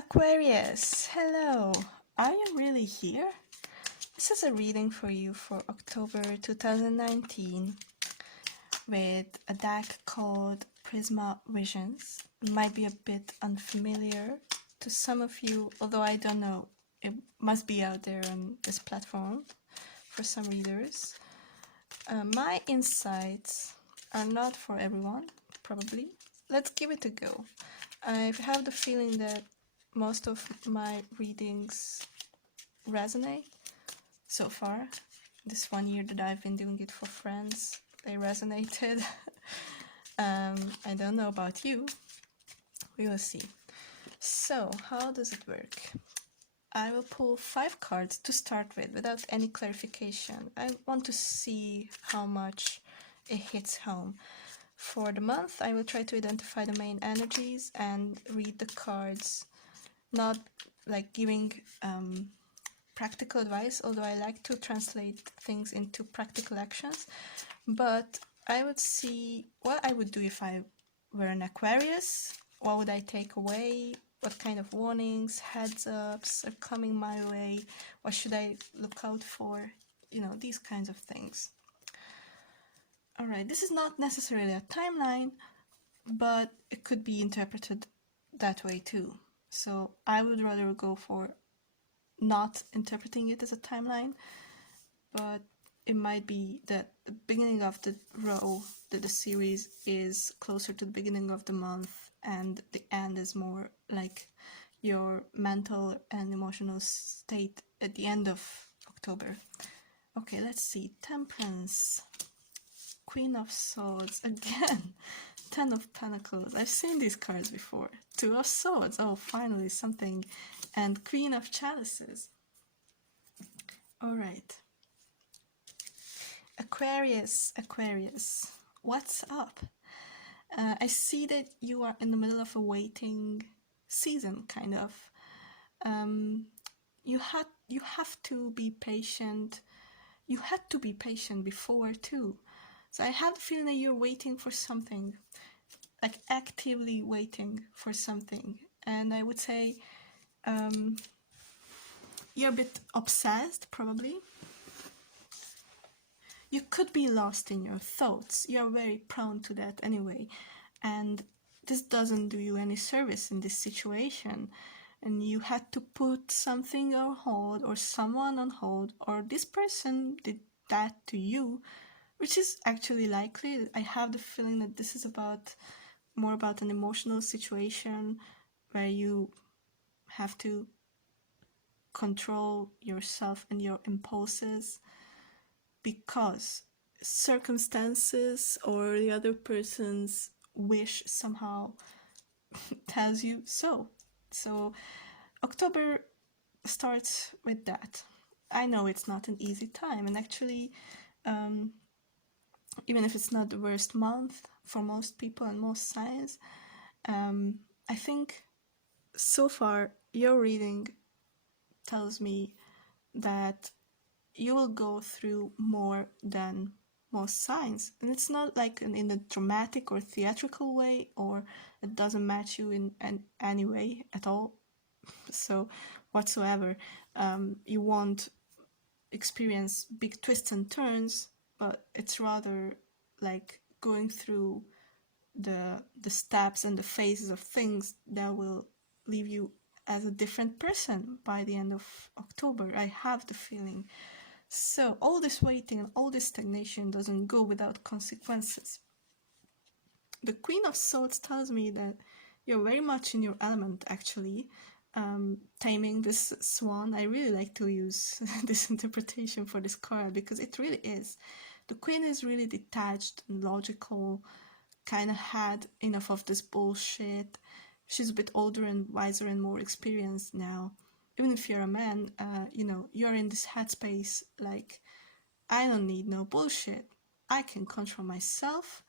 Aquarius, hello. Are you really here? This is a reading for you for October 2019 with a deck called Prisma Visions. It might be a bit unfamiliar to some of you, although I don't know. It must be out there on this platform for some readers. My insights are not for everyone, probably. Let's give it a go. I have the feeling that most of my readings resonate so far. This 1 year that I've been doing it for friends, they resonated. I don't know about you. We will see. So, how does it work? I will pull 5 cards to start with without any clarification. I want to see how much it hits home. For the month, I will try to identify the main energies and read the cards, not like giving practical advice, although I like to translate things into practical actions. But I would see what I would do if I were an Aquarius. What would I take away? What kind of warnings, heads ups are coming my way? What should I look out for? You know, these kinds of things. Alright, this is not necessarily a timeline, but it could be interpreted that way too. So I would rather go for not interpreting it as a timeline, but it might be that the beginning of the row, that the series is closer to the beginning of the month, and the end is more like your mental and emotional state at the end of October. Okay, let's see. Temperance, Queen of Swords, again, Ten of Pentacles. I've seen these cards before. Two of Swords, oh, finally something. And Queen of Chalices. Alright. Aquarius, Aquarius, what's up? I see that you are in the middle of a waiting season, kind of. You have to be patient. You had to be patient before too. So I have the feeling that you're waiting for something, like actively waiting for something. And I would say you're a bit obsessed, probably. You could be lost in your thoughts. You're very prone to that anyway. And this doesn't do you any service in this situation. And you had to put something on hold or someone on hold, or this person did that to you, which is actually likely. I have the feeling that this is more about an emotional situation where you have to control yourself and your impulses because circumstances or the other person's wish somehow tells you so. So October starts with that. I know it's not an easy time, and actually even if it's not the worst month for most people and most signs, I think so far your reading tells me that you will go through more than most signs, and it's not like in a dramatic or theatrical way, or it doesn't match you in any way at all, so whatsoever. You won't experience big twists and turns, but it's rather like going through the steps and the phases of things that will leave you as a different person by the end of October. I have the feeling. So all this waiting and all this stagnation doesn't go without consequences. The Queen of Swords tells me that you're very much in your element, actually. Taming this swan, I really like to use this interpretation for this card because it really is. The Queen is really detached and logical, kind of had enough of this bullshit. She's a bit older and wiser and more experienced now. Even if you're a man, you know, you're in this headspace like, I don't need no bullshit. I can control myself.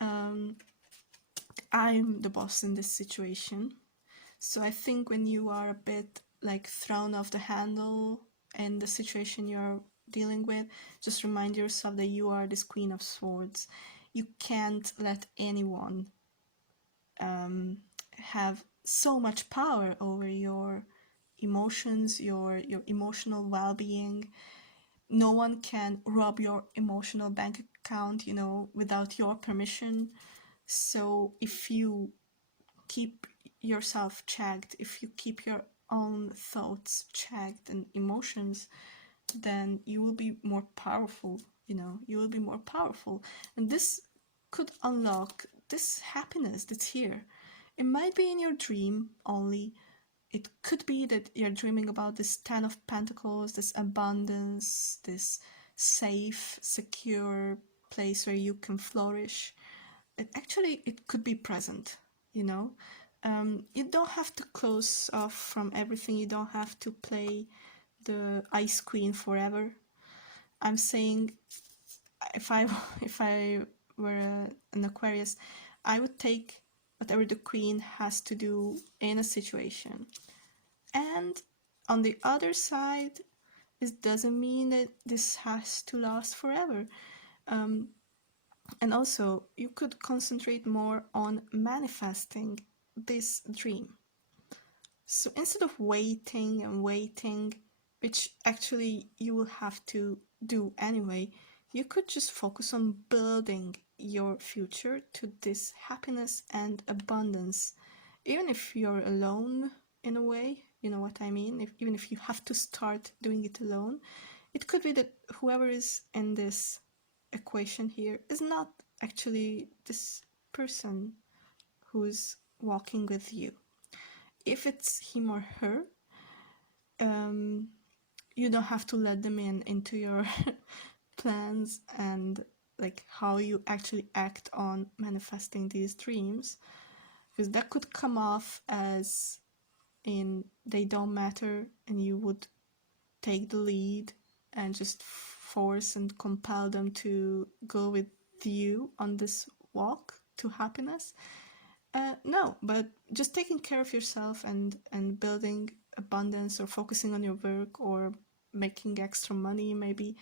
I'm the boss in this situation. So I think when you are a bit like thrown off the handle in the situation you're dealing with, just remind yourself that you are this Queen of Swords. You can't let anyone have so much power over your emotions, your emotional well-being. No one can rob your emotional bank account, without your permission. So if you keep yourself checked, if you keep your own thoughts checked and emotions, then you will be more powerful. You will be more powerful. And this could unlock this happiness that's here. It might be in your dream only. It could be that you're dreaming about this Ten of Pentacles, this abundance, this safe, secure place where you can flourish. It could be present, you know. You don't have to close off from everything. You don't have to play the Ice Queen forever. I'm saying, if I if I were an Aquarius, I would take whatever the Queen has to do in a situation. And on the other side, this doesn't mean that this has to last forever. And also, you could concentrate more on manifesting this dream. So instead of waiting and waiting, which actually you will have to do anyway, you could just focus on building your future to this happiness and abundance. Even if you're alone in a way, you know what I mean? Even if you have to start doing it alone, it could be that whoever is in this equation here is not actually this person who's walking with you. If it's him or her, you don't have to let them into your plans and like how you actually act on manifesting these dreams, because that could come off as in they don't matter, and you would take the lead and just force and compel them to go with you on this walk to happiness. No, but just taking care of yourself and building abundance, or focusing on your work, or making extra money maybe,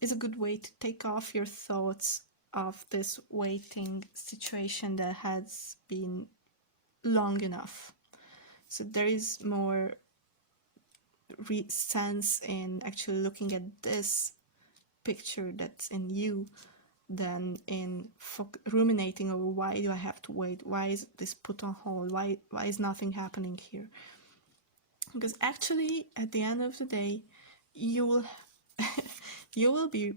is a good way to take off your thoughts of this waiting situation that has been long enough. So there is more sense in actually looking at this picture that's in you than in ruminating over why do I have to wait, why is this put on hold, why is nothing happening here. Because actually at the end of the day, you will you will be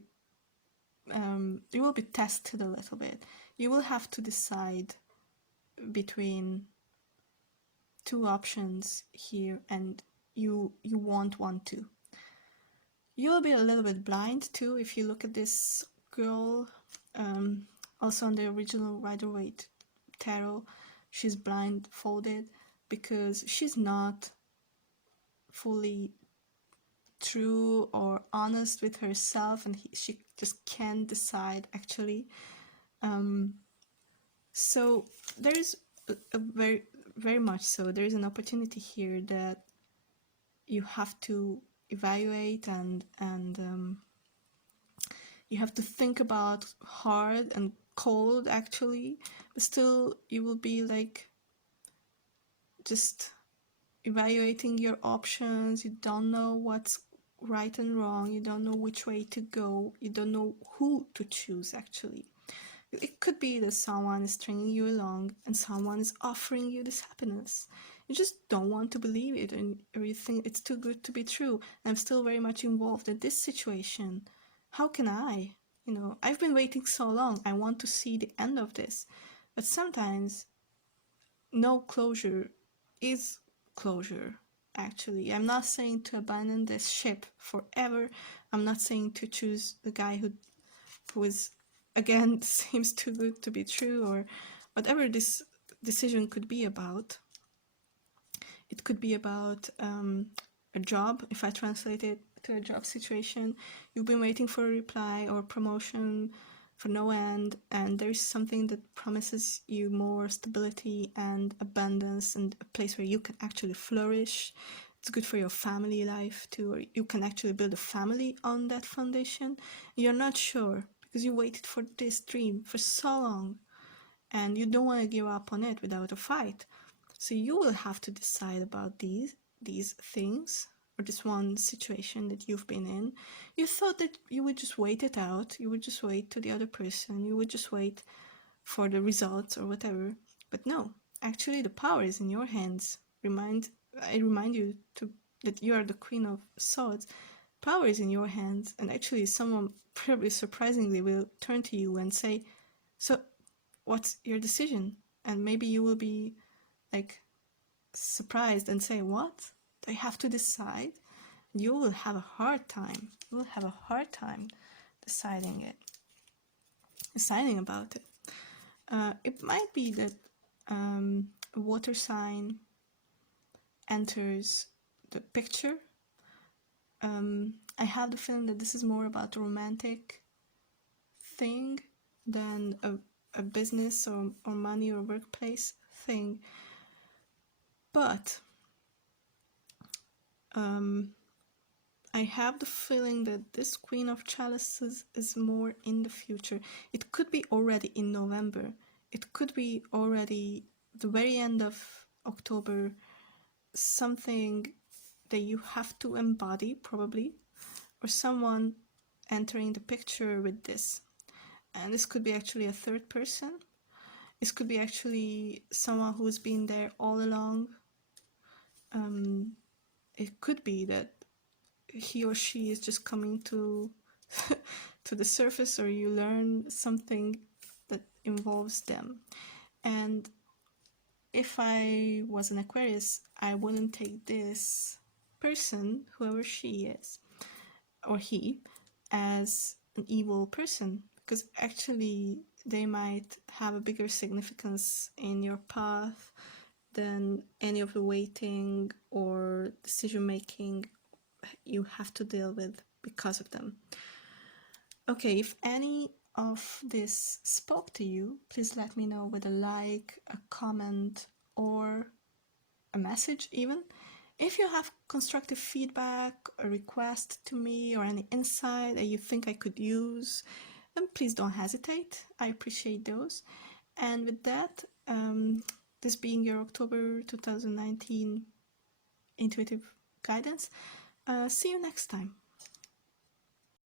tested a little bit. You will have to decide between two options here, and you won't want to. You will be a little bit blind too if you look at this girl. Also on the original Rider-Waite tarot, she's blindfolded because she's not fully true or honest with herself, and she just can't decide actually. So there is a very, very much so, there is an opportunity here that you have to evaluate, and you have to think about hard and cold actually, but still you will be like just evaluating your options. You don't know what's right and wrong, you don't know which way to go, you don't know who to choose actually. It could be that someone is stringing you along and someone is offering you this happiness. You just don't want to believe it, or you think it's too good to be true. I'm still very much involved in this situation. How can I? I've been waiting so long. I want to see the end of this. But sometimes no closure is closure, actually. I'm not saying to abandon this ship forever. I'm not saying to choose the guy who is, again, seems too good to be true, or whatever this decision could be about. It could be about a job. If I translate it to a job situation, you've been waiting for a reply or promotion for no end, and there's something that promises you more stability and abundance and a place where you can actually flourish. It's good for your family life too, or you can actually build a family on that foundation. You're not sure because you waited for this dream for so long, and you don't want to give up on it without a fight. So you will have to decide about these things, or this one situation that you've been in. You thought that you would just wait it out, you would just wait to the other person, you would just wait for the results or whatever. But no, actually the power is in your hands. I remind you to that you are the Queen of Swords. Power is in your hands, and actually someone probably surprisingly will turn to you and say, so what's your decision? And maybe you will be like surprised and say, what? I have to decide? You will have a hard time. You will have a hard time deciding about it. It might be that a water sign enters the picture. I have the feeling that this is more about a romantic thing than a business or money or workplace thing. But I have the feeling that this Queen of Chalices is more in the future. It could be already in November. It could be already the very end of October, something that you have to embody probably, or someone entering the picture with this. And this could be actually a third person. This could be actually someone who's been there all along. It could be that he or she is just coming to to the surface, or you learn something that involves them. And if I was an Aquarius, I wouldn't take this person, whoever she is or he, as an evil person, because actually they might have a bigger significance in your path than any of the waiting or decision making you have to deal with because of them. Okay, if any of this spoke to you, please let me know with a like, a comment, or a message even. If you have constructive feedback, a request to me, or any insight that you think I could use, then please don't hesitate. I appreciate those. And with that, this being your October 2019 intuitive guidance, see you next time.